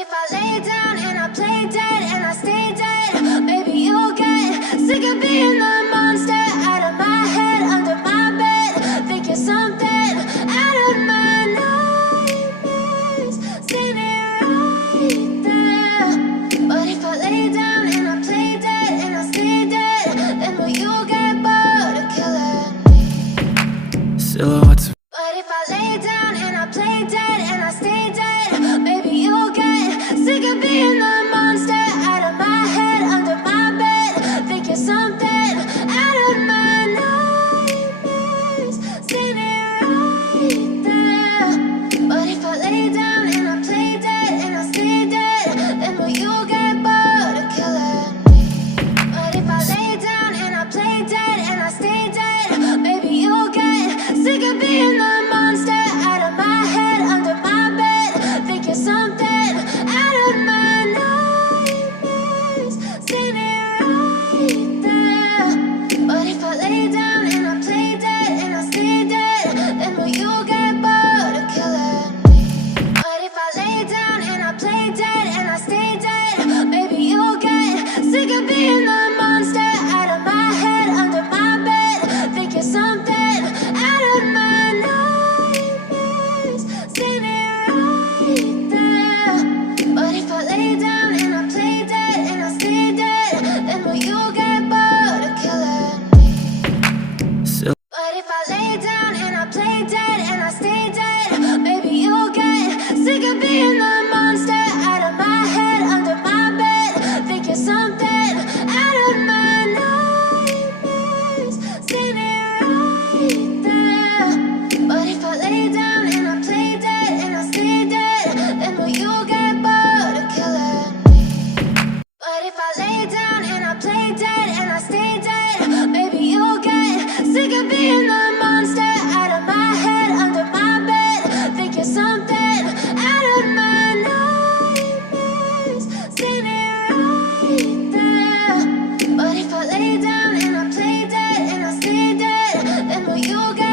if I lay down and I play dead and I stay dead, maybe you'll get sick of being the monster out of my head, under my bed. Think you're something out of my nightmares, standing right there. But if I lay down and I play dead and I stay dead, then will you get bored of killing me? Silhouettes. But if I lay down and I play dead and I stay dead, maybe you'll get sick of being the monster out of my head, under my bed. Think you're something out of my nightmares, standing right there. But if I lay down and I play dead and I stay dead, then will you get bored of killing me? But if I lay down and I play dead and I stay dead, maybe you'll get sick of being the monster out of my head, under my bed. Think you're something out of my nightmares, standing right there. But if I lay down and I play dead and I stay dead, then will you get bored of killing me? But if I lay down and I play dead and I stay dead, maybe you'll get sick of being the monster out of my head, under my bed. Think you're something out of my nightmares, standing right there. But if I lay down and I play dead and I stay dead, then will you get bored of killing me? But if I lay down and I play dead and I stay dead, maybe you'll get sick of being the monster out of my head, under my bed. Think you're something out of my nightmares, standing right there. But if I lay down and I play dead and I stay dead, then will you get bored of killing me? But if I lay down and I play dead and I stay dead, maybe you'll get sick of being the monster out of my head, under my bed. Think you're something out of my nightmares, standing right there. But if I lay down and I play dead and I stay dead, then will you get